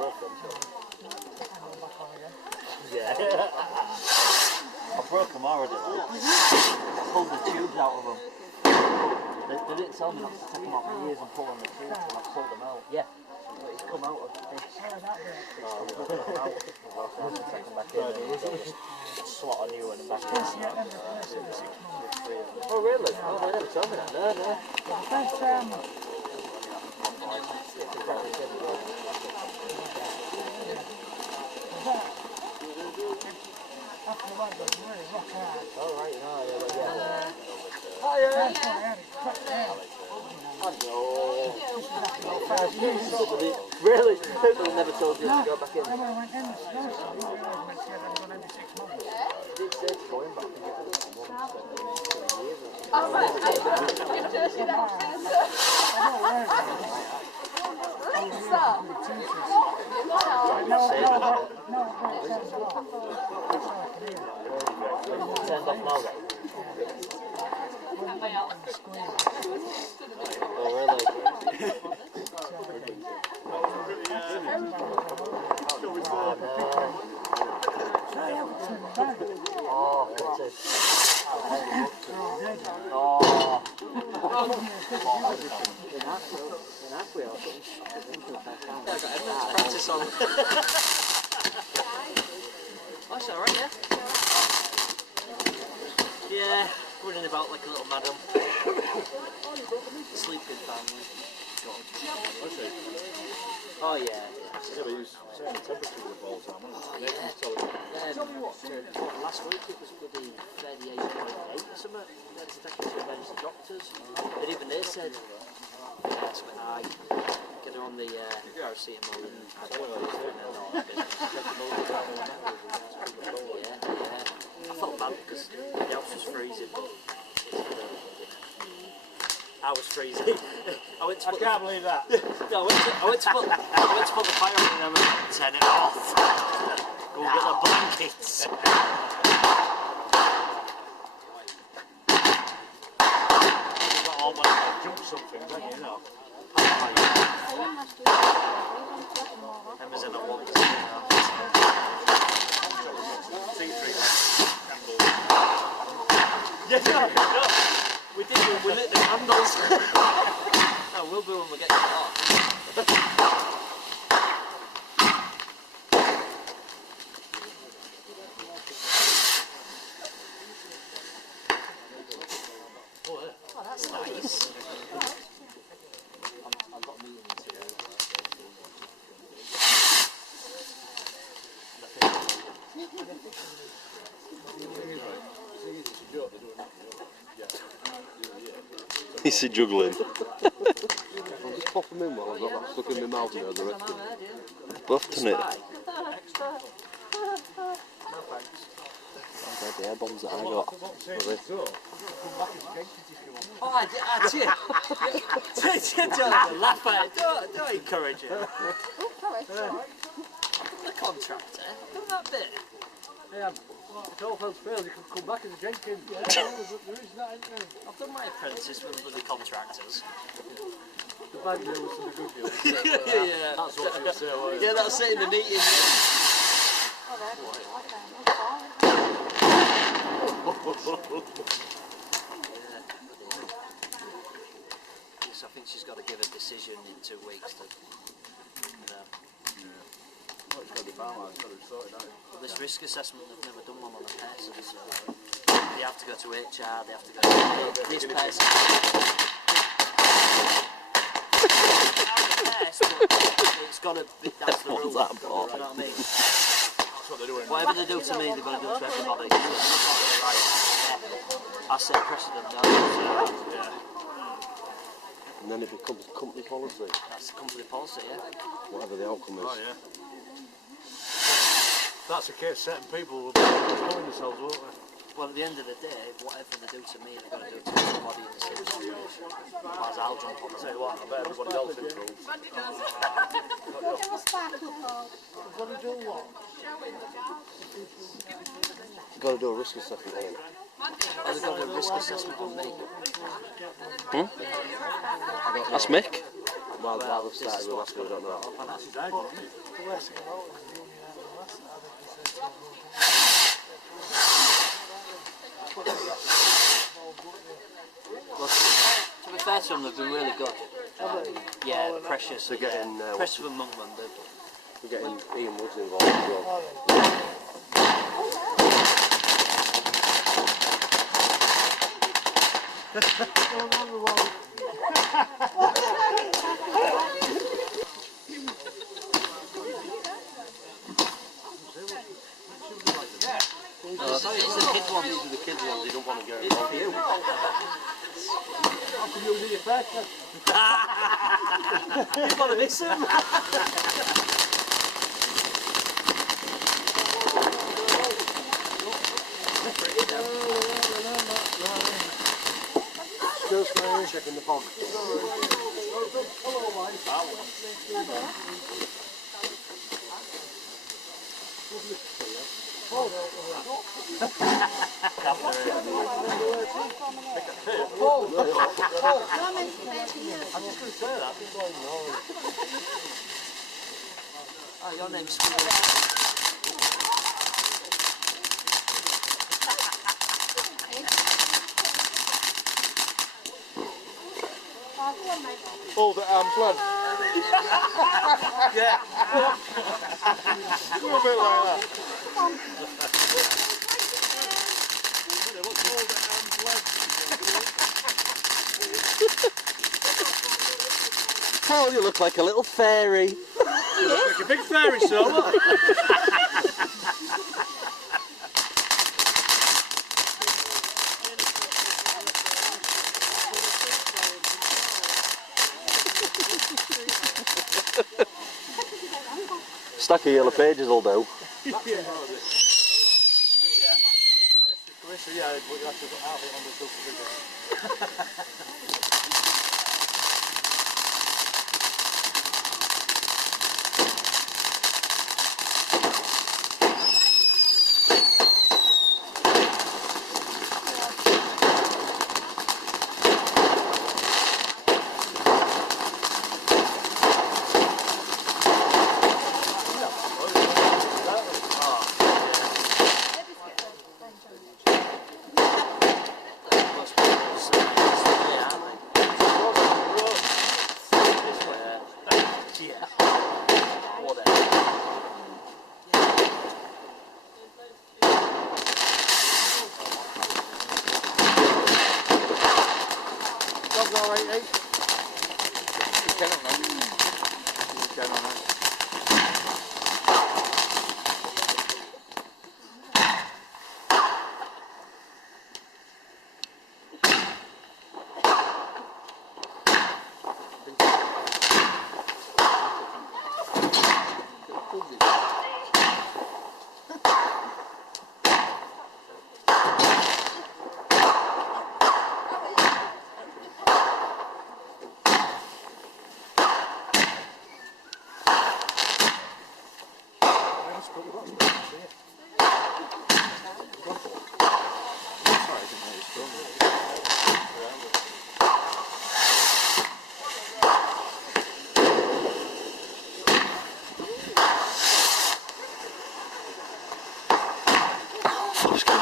broke them. Yeah. I broke them already. Pulled the tubes out of them. They didn't tell me not to take them out my ears and pull on the tubes, and I pulled them out. Yeah. But it's come out of this. Oh, take them back in. Slot a new one and back in. Oh really? Oh, they never told me that. No, no. Oh right, no, yeah. Hiya! I know. Really? People never told you to go back in. Did say going back and get Oh right, I turned off now. Oh really? Oh, what's it? Oh. Practice on. That's alright, yeah? Yeah, running about like a little madam. Sleeping family. Oh yeah. Yeah, but he's saying the temperature of the balls are, last week it was bloody 38.8 or something. They had to take it to emergency doctors. But even they said, that's when I get her on the paracetamol and I felt bad because the house was freezing, but I was freezing. I can't believe that. I went to put the fire on them and turn it off. Go and get the blankets. You got all my jump something, don't you know? Emma's in at once. Yeah, no. We lit the candles. No, we'll be when we get to that. Oh, that's nice. I've got a meeting today. Is he juggling? I'll just pop them in while I've got that stuck in my mouth now, the rest of it. Buffed on it. The air bombs that I got. Oh, I did. Don't laugh at it. Don't encourage it. The contractor, do that bit. Yeah, if all else fails, you can come back as a Jenkins. Yeah, there is that, isn't there? I've done my apprentice with bloody contractors. The bad news and the good news. Yeah, that's what you say. Yeah, that's it in the meeting. So I think she's got to give a decision in 2 weeks to, Well, it's got to be finalised, it's got to be sorted out. Well, this risk assessment, they've never done one on a person, so they have to go to HR, they have to go to this person. It's got to be, that's the rule. You know what I mean? That's what they're doing. Whatever they do to me, they're going to do to everybody. Right. I set precedent now. Yeah. And then it becomes company policy. That's the company policy, yeah. Whatever the outcome is. Oh, yeah. That's the case, certain people will be killing themselves, won't they? Well, at the end of the day, whatever they do to me, they're going to do to everybody in the same situation. Otherwise, I'll jump on the Say what, I bet everybody else improves. You've got to do a risk assessment on him. Oh, they've got a risk assessment on me. That's Mick. Well, they've started with last year, I don't know. And that's his idea, isn't it? The last thing about was the only last, I think he said to To be fair to them, they've been really good. Yeah, precious. They're getting, Precious and Monkman, we're getting Ian Woods involved as well. It's the kids ones. These are the kids ones, they don't want to get It's for you. How come you do your first then? You've got to miss them. Just checking the fog. Oh, your name's Squirrel. Hold at arm's length. Yeah. You're a bit like that. Paul, you look like a little fairy. Like a big fairy, so what? Stack of yellow pages will do. Yeah, but you have to get out of it on the super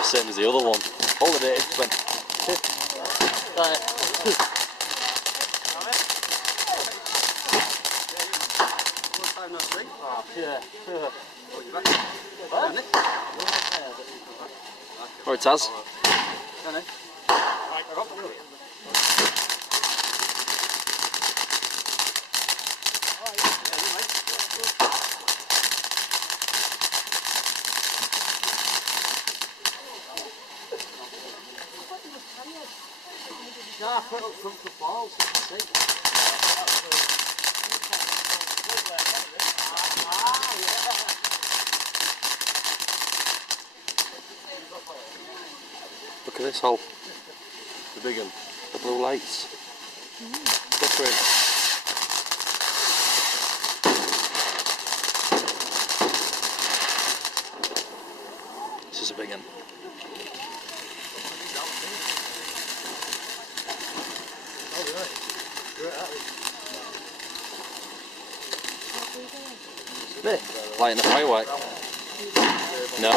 Same as the other one. Holiday went. Or it has. No, I put it up front for balls. Look at this hole. The big one. The blue lights. Different. This is a big one. Lighting a firework. No.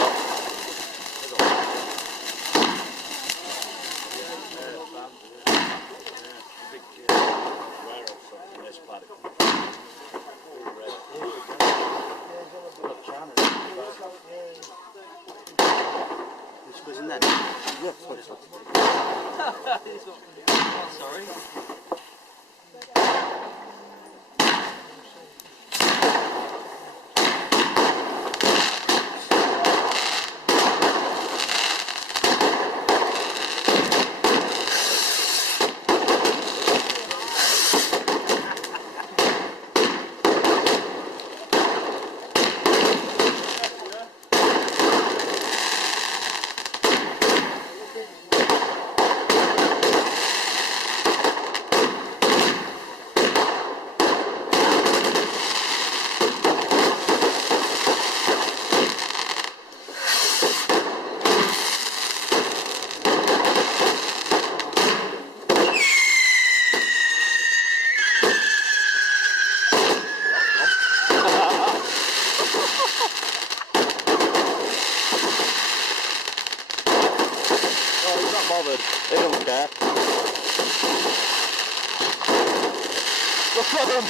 Which was in there? Yeah, sorry. Sorry. Bothered. They don't care. Look at them!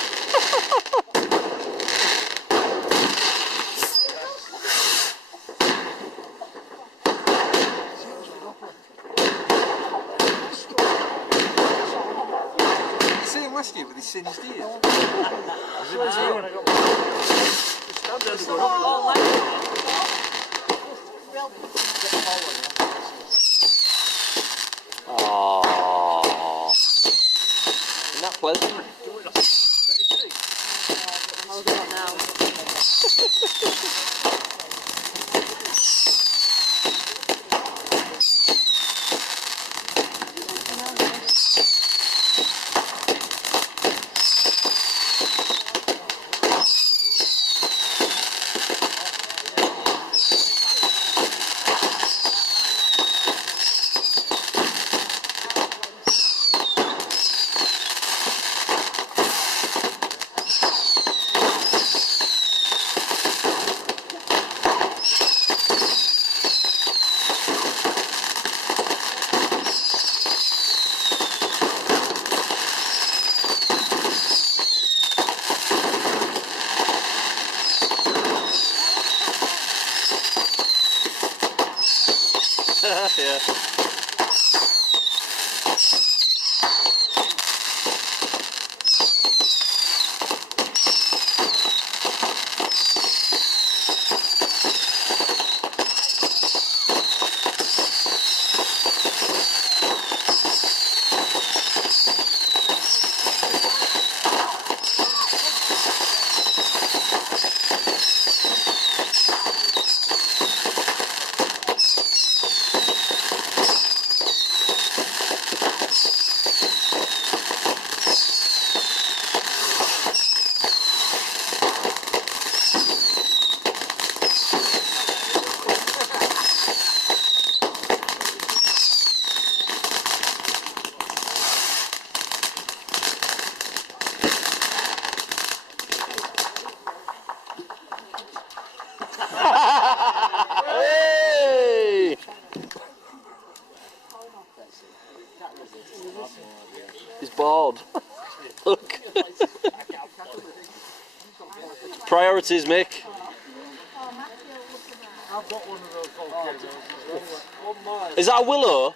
You see him last year with his singed ears? Oh. Isn't that pleasant? How's it now? Yeah. Hey! He's bored. Look. Priorities, Mick. I've got one of those volcanoes as well. One mile. Is that a willow?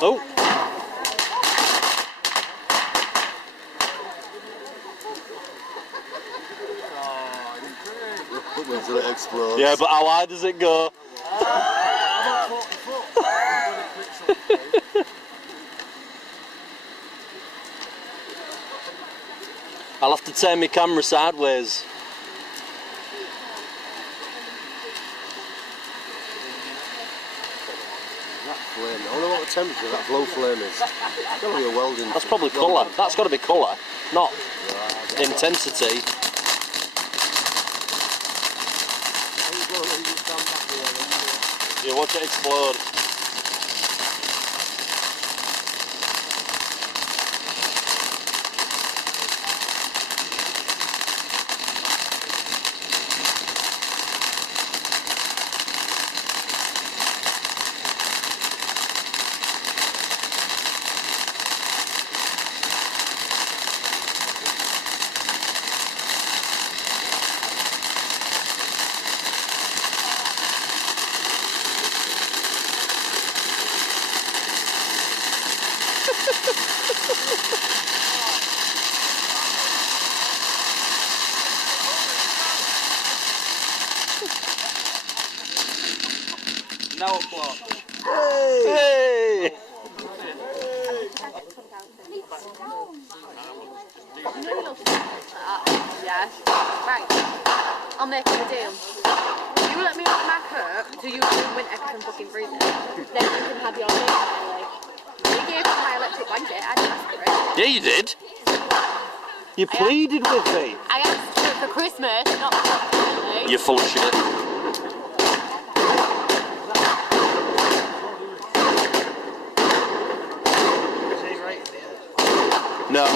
Oh. Wait till it explodes. Yeah, but how high does it go? About 40 foot. When it picks up. I'll have to turn my camera sideways. That flame. I wonder what the temperature of that blow flame is. It's got to be a welding. That's probably colour. That's got to be colour, not intensity. Yeah, watch it explode. Now applaud. Hey! Yeah. Right. I'll make him a deal. You let me off my hook till you do winter because I'm fucking freezing. Then you can have your name on my leg. You gave me my electric blanket. I didn't ask for it. Yeah, you did. You pleaded with me. I asked for it for Christmas, not for birthday. You're full of shit. Say right at the end. No.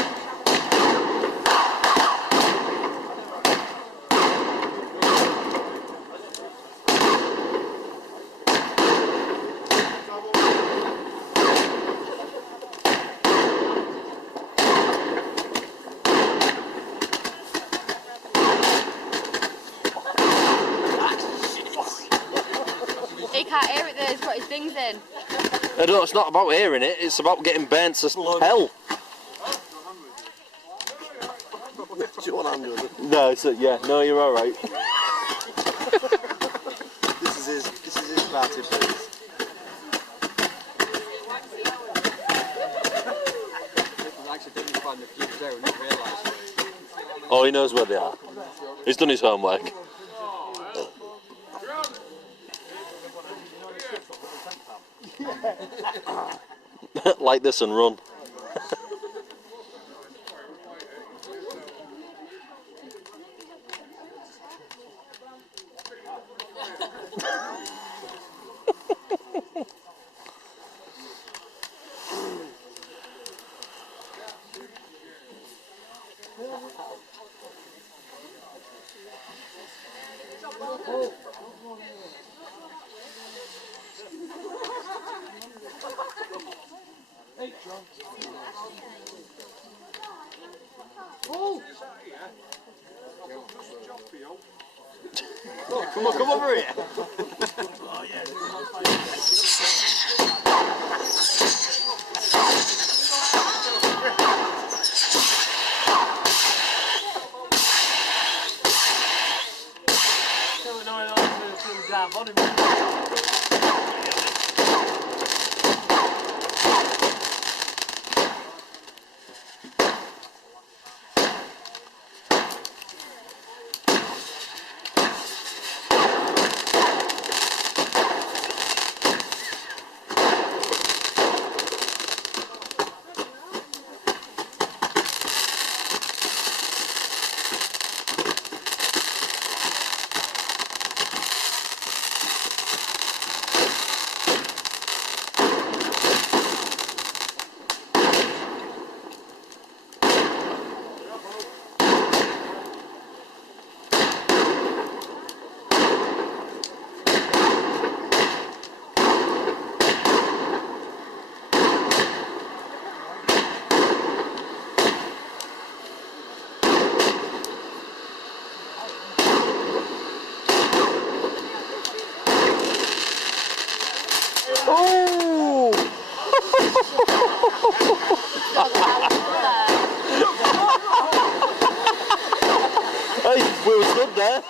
He can't hear it there, he's got his things in. No, it's not about hearing it, it's about getting burnt to hell. Do you want to handle it? No, it's yeah, no, you're alright. This is his party place. I accidentally found the fuse there and didn't realise. Oh, he knows where they are. He's done his homework. Like this and run. Come on, come over here. Hey, we were stood there.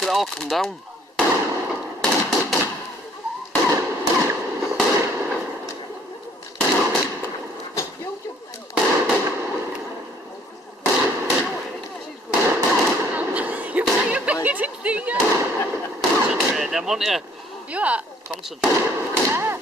Did it all come down? aren't you? You are? Concentrate. Yeah.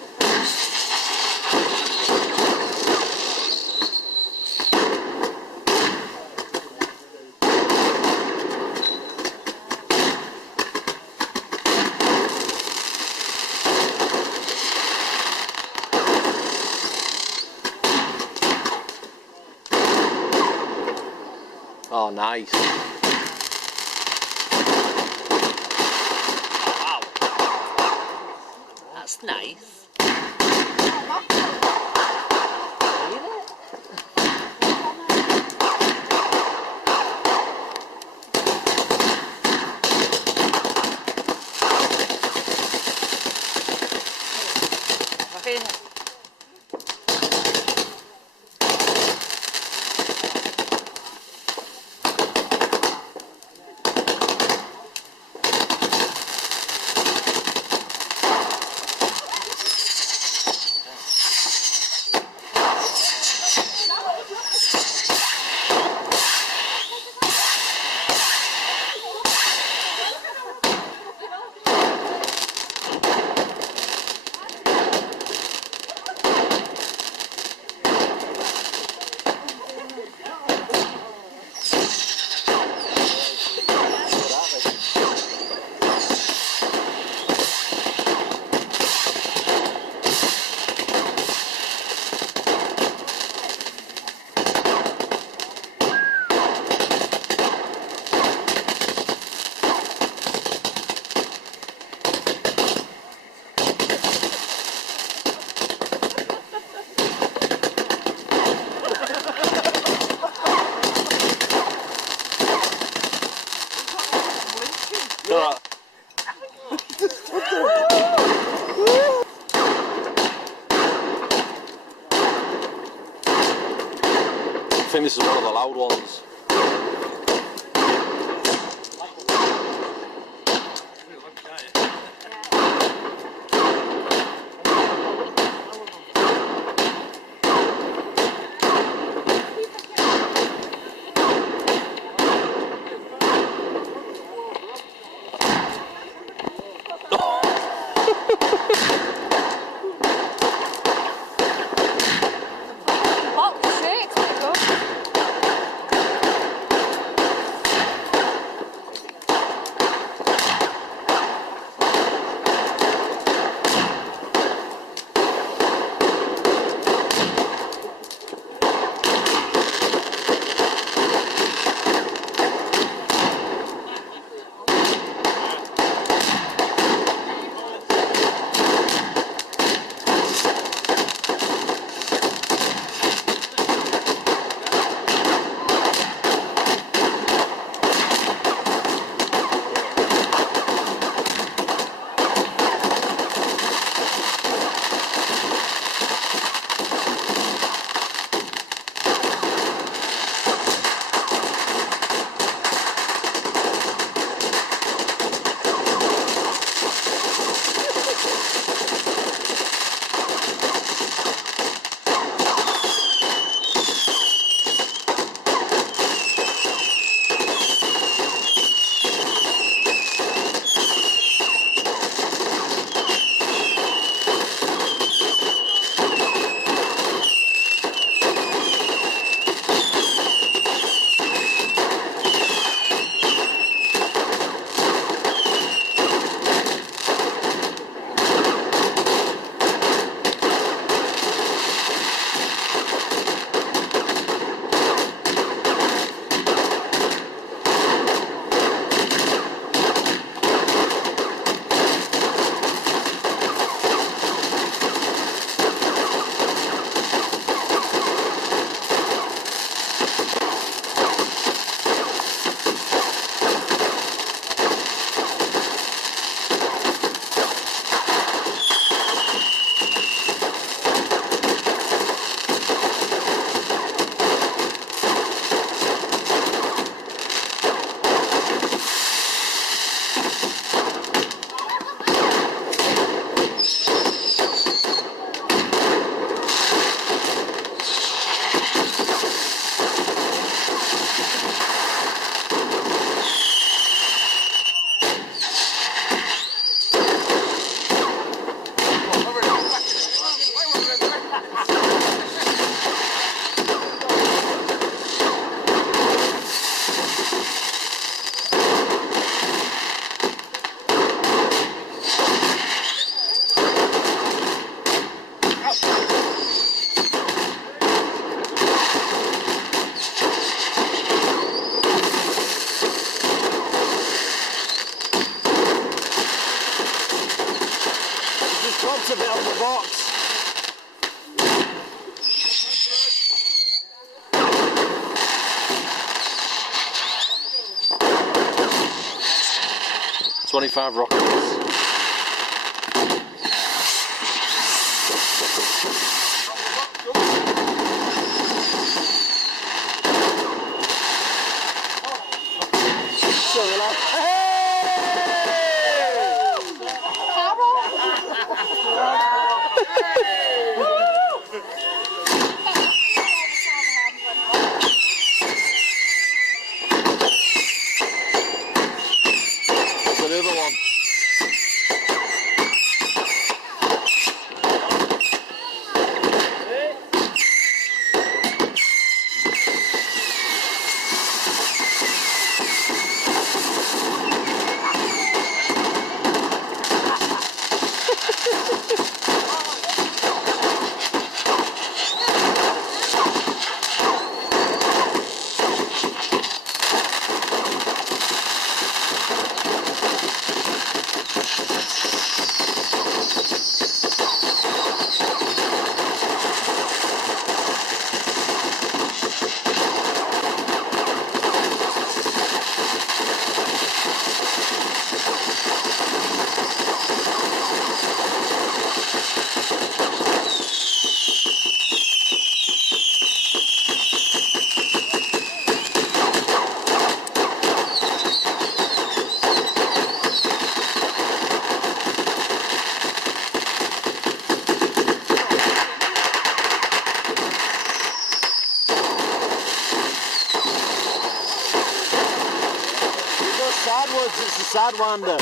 Oh, nice. Wow. That's nice. I think this is one of the loud ones. Oh shit, it's quite good. 25 rockets. Another one. Sideways, it's a sidewinder.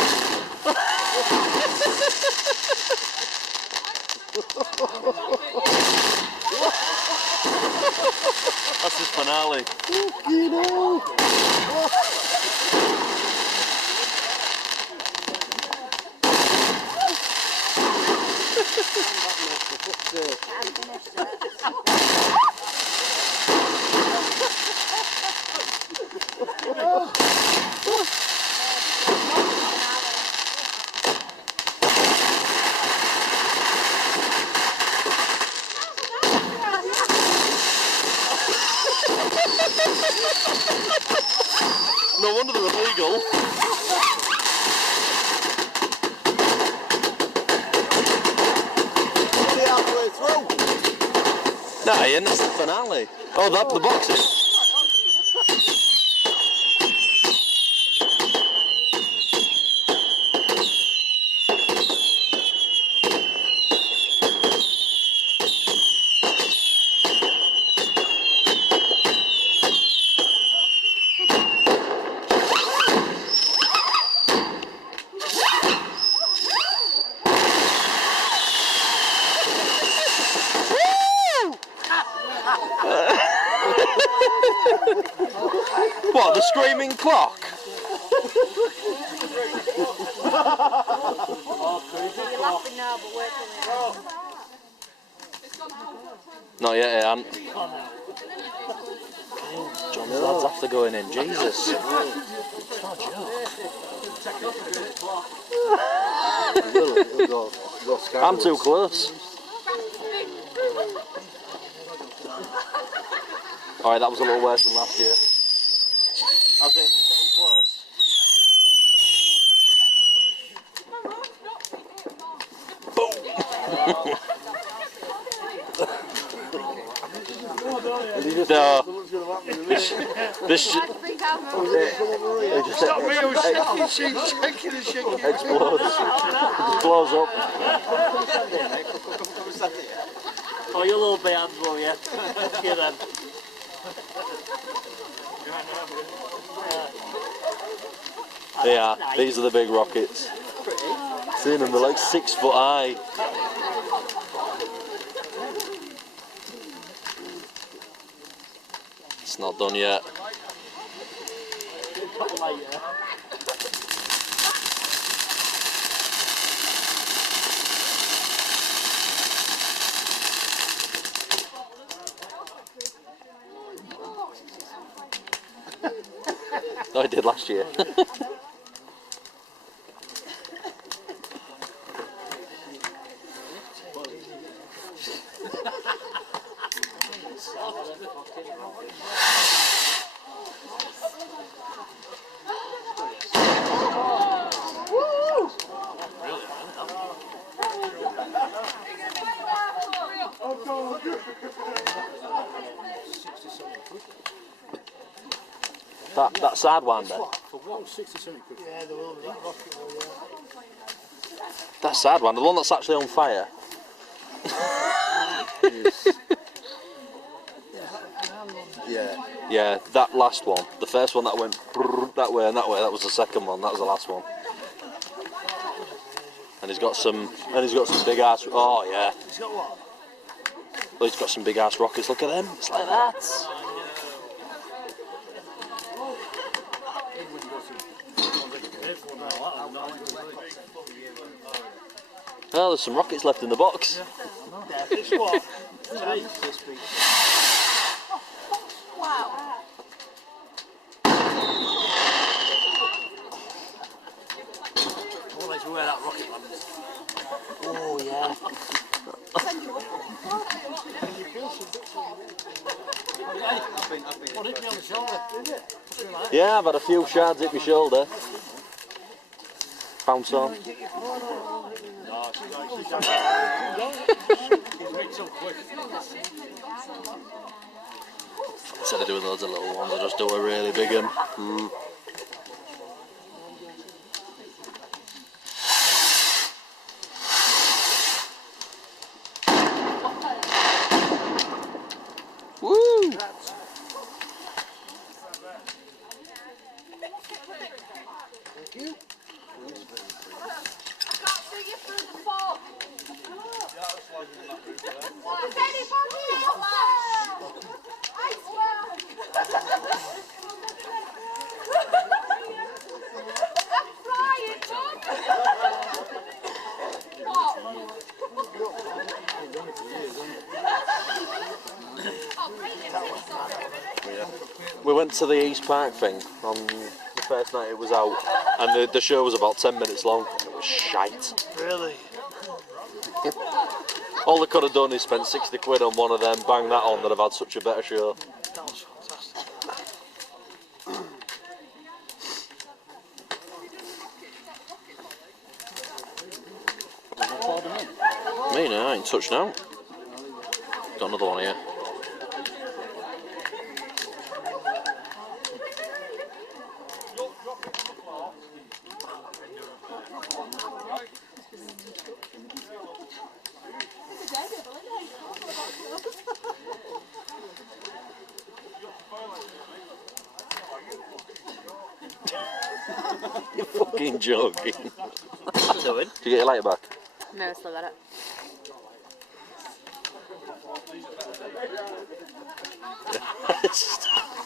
That's his finale. You know. No wonder they're illegal. Halfway through. Nah, Ian, that's the finale. Oh, that the boxing. What, the screaming clock? You're laughing now, but wait till the end. Not yet, Ian. John's lads after going in, Jesus. I'm too close. Alright, that was a little worse than last year. As in, getting close. Boom! No. This I think I'm Stop me, I was shaking and shaking. explodes. Just blows up. Oh, you're a little bit handful, yeah. Okay then. Yeah, these are the big rockets. Seen them, they're like 6 foot high. It's not done yet. No, I did last year. That sidewinder. For what? 60 quid. Yeah, they will. That rocket will, yeah. That sidewinder, the one that's actually on fire. Yeah. Yeah, that last one. The first one that went that way and that way, that was the second one, that was the last one. And he's got some big ass, oh yeah. He's got what? Well, he's got some big ass rockets, look at them, it's like that. Oh, there's some rockets left in the box. It's what? Wow. Well, let's where that rocket lands. Oh yeah. What hit me on the shoulder? Did it? Yeah, I've had a few shards hit my shoulder. Bounce on. He's made so quick. Instead of doing loads of little ones, I just do a really big one. Woo! We went to the East Park thing on the first night it was out, and the show was about 10 minutes long. It was shite. Really? All they could have done is spent 60 quid on one of them, bang that on, they'd have had such a better show. That was fantastic. Me no, I ain't touched now. Got another one here. You're fucking joking. What are you doing? Did you get your lighter back? No, still got it.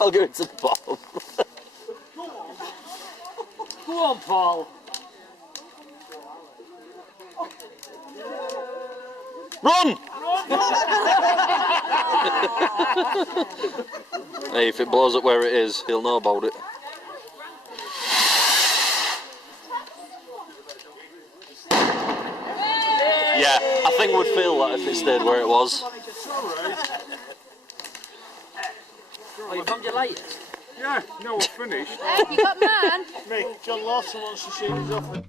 I'll go into the bottom. Go on, Paul. Run! Hey, if it blows up where it is, he'll know about it. Yeah, I think we'd feel that if it stayed where it was. Oh, you found your lighters? Yeah, no, we're finished. Hey, you got mine? Mick, John Lawson wants to see his offer.